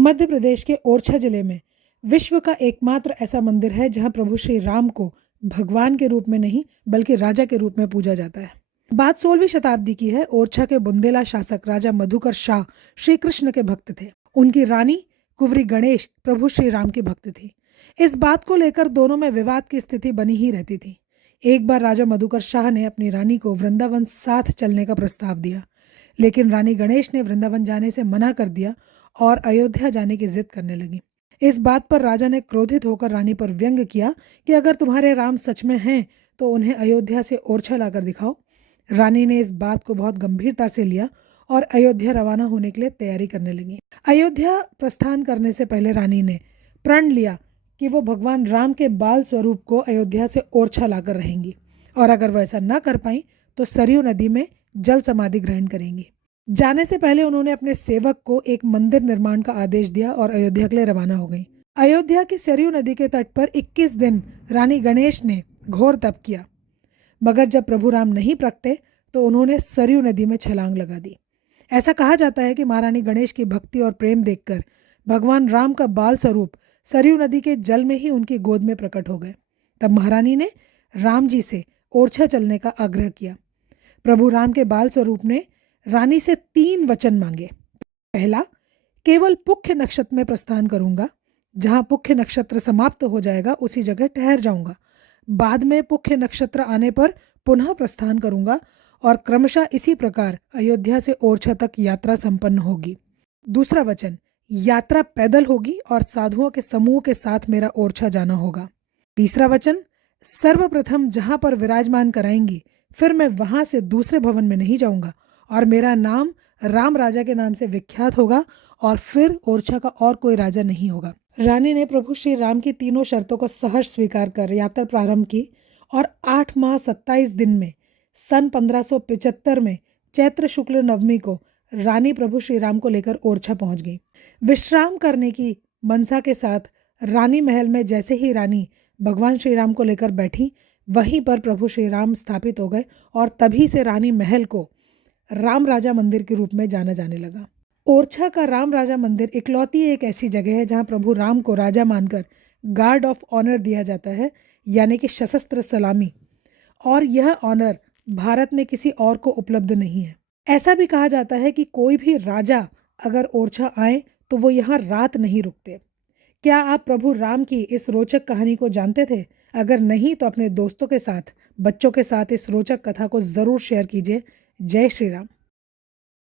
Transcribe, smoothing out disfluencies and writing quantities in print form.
मध्य प्रदेश के ओरछा जिले में विश्व का एकमात्र ऐसा मंदिर है जहां प्रभु श्री राम को भगवान के रूप में नहीं बल्कि राजा के रूप में पूजा जाता है। बात 16वीं शताब्दी की है। ओरछा के बुंदेला शासक राजा मधुकर शाह श्री कृष्ण के भक्त थे। उनकी रानी कुंवरी गणेश प्रभु श्री राम की भक्त थी। इस बात को लेकर दोनों में विवाद की स्थिति बनी ही रहती थी। एक बार राजा मधुकर शाह ने अपनी रानी को वृंदावन साथ चलने का प्रस्ताव दिया, लेकिन रानी गणेश ने वृंदावन जाने से मना कर दिया और अयोध्या जाने की जिद करने लगी। इस बात पर राजा ने क्रोधित होकर रानी पर व्यंग किया कि अगर तुम्हारे राम सच में हैं तो उन्हें अयोध्या से ओरछा लाकर दिखाओ। रानी ने इस बात को बहुत गंभीरता से लिया और अयोध्या रवाना होने के लिए तैयारी करने लगी। अयोध्या प्रस्थान करने से पहले रानी ने प्रण लिया कि वो भगवान राम के बाल स्वरूप को अयोध्या से ओरछा लाकर रहेंगी और अगर वह ऐसा न कर पाई तो सरयू नदी में जल समाधि ग्रहण करेंगी। जाने से पहले उन्होंने अपने सेवक को एक मंदिर निर्माण का आदेश दिया और अयोध्या के लिए रवाना हो गई। अयोध्या की सरयू नदी के तट पर 21 दिन रानी गणेश ने घोर तप किया, मगर जब प्रभु राम नहीं प्रकटे तो उन्होंने सरयू नदी में छलांग लगा दी। ऐसा कहा जाता है कि महारानी गणेश की भक्ति और प्रेम देखकर भगवान राम का बाल स्वरूप सरयू नदी के जल में ही उनकी गोद में प्रकट हो गए। तब महारानी ने राम जी से ओरछा चलने का आग्रह किया। प्रभु राम के बाल स्वरूप ने रानी से 3 वचन मांगे। पहला, केवल पुख्य नक्षत्र में प्रस्थान करूंगा, जहां पुख्य नक्षत्र समाप्त हो जाएगा उसी जगह ठहर जाऊंगा। बाद में पुख्य नक्षत्र आने पर पुनः प्रस्थान करूंगा और क्रमशः इसी प्रकार अयोध्या से ओरछा तक यात्रा संपन्न होगी। दूसरा वचन, यात्रा पैदल होगी और साधुओं के समूह के साथ मेरा ओरछा जाना होगा। तीसरा वचन, सर्वप्रथम जहां पर विराजमान कराएंगी फिर मैं वहां से दूसरे भवन में नहीं जाऊंगा और मेरा नाम राम राजा के नाम से विख्यात होगा और फिर ओरछा का और कोई राजा नहीं होगा। रानी ने प्रभु श्री राम की तीनों शर्तों को सहर्ष स्वीकार कर यात्रा प्रारंभ की और 8 माह 27 दिन में सन 1575 में चैत्र शुक्ल नवमी को रानी प्रभु श्री राम को लेकर ओरछा पहुंच गई। विश्राम करने की मनसा के साथ रानी महल में जैसे ही रानी भगवान श्री राम को लेकर बैठी, वहीं पर प्रभु श्री राम स्थापित हो गए और तभी से रानी महल को राम राजा मंदिर के रूप में जाना जाने लगा। ओरछा का राम राजा मंदिर इकलौती एक ऐसी जगह है जहां प्रभु राम को राजा मानकर गार्ड ऑफ ऑनर दिया जाता है, यानी कि सशस्त्र सलामी, और यह ऑनर भारत में किसी और को उपलब्ध नहीं है। ऐसा भी कहा जाता है कि कोई भी राजा अगर ओरछा आए तो वो यहाँ रात नहीं रुकते। क्या आप प्रभु राम की इस रोचक कहानी को जानते थे? अगर नहीं तो अपने दोस्तों के साथ, बच्चों के साथ इस रोचक कथा को ज़रूर शेयर कीजिए। जय श्री राम।